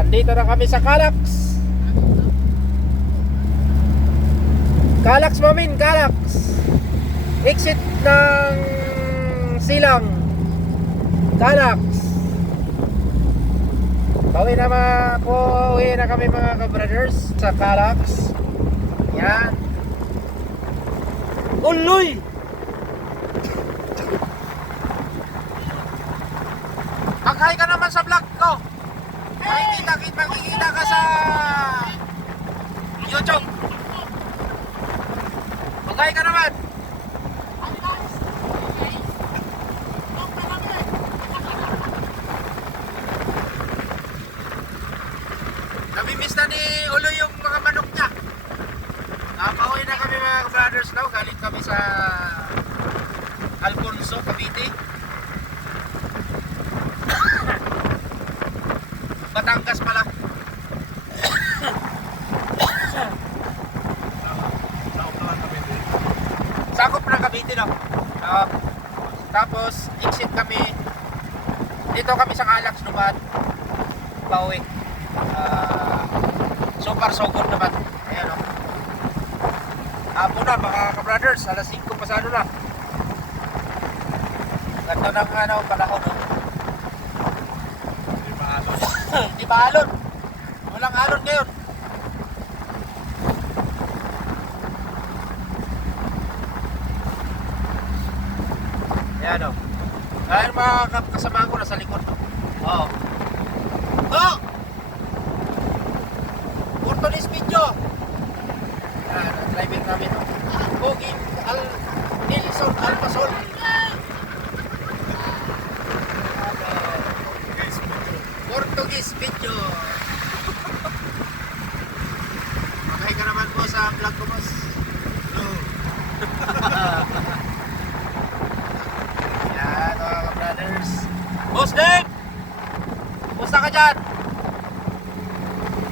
Andito na kami sa Calax. Calax mamin, Calax. Exit ng Silang. Calax. Uwi na kami mga ka-brothers sa Calax. Yan. Uloy! Mag-hi ka naman sa vlog ko. Makikita ka sa YouTube. Mag-hi ka naman. Namimiss na ni Uloy yung mga manok niya. Pauwi na kami mga brothers now. Galing kami sa Alfonso, Cavite. Batangas pala. Sakop na Cavite no. Tapos exit kami. Dito kami sa Calax naman. Pauwi. Super sogod naman. Ayan o. Hapon na mga ka-brothers. Alas 5 pasado na. Ganto ng panahon no. Di ba alon? Walang alon ngayon. Ayan o. Ayan mga kasama ko nasa likod. Oo. Oh! Portonis video. Ayan, driving namin. Bogin Nilson Alpasol. Portuguese video. Makay ka naman po sa vlog ko, boss. Yan mga brothers. Boss Dave! Kumusta ka dyan?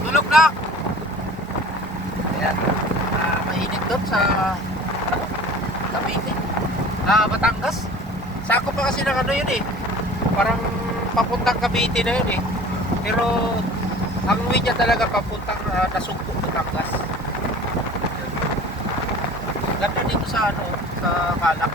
Tulog na? Ayan. Mainit doon sa Cavite. Batangas. Sakop pa kasi ng yun eh. Parang papuntang Cavite na yun eh. Pero ang way niya talaga papuntang Nasugpo, Batangas. Ganda dito sa sa Calax.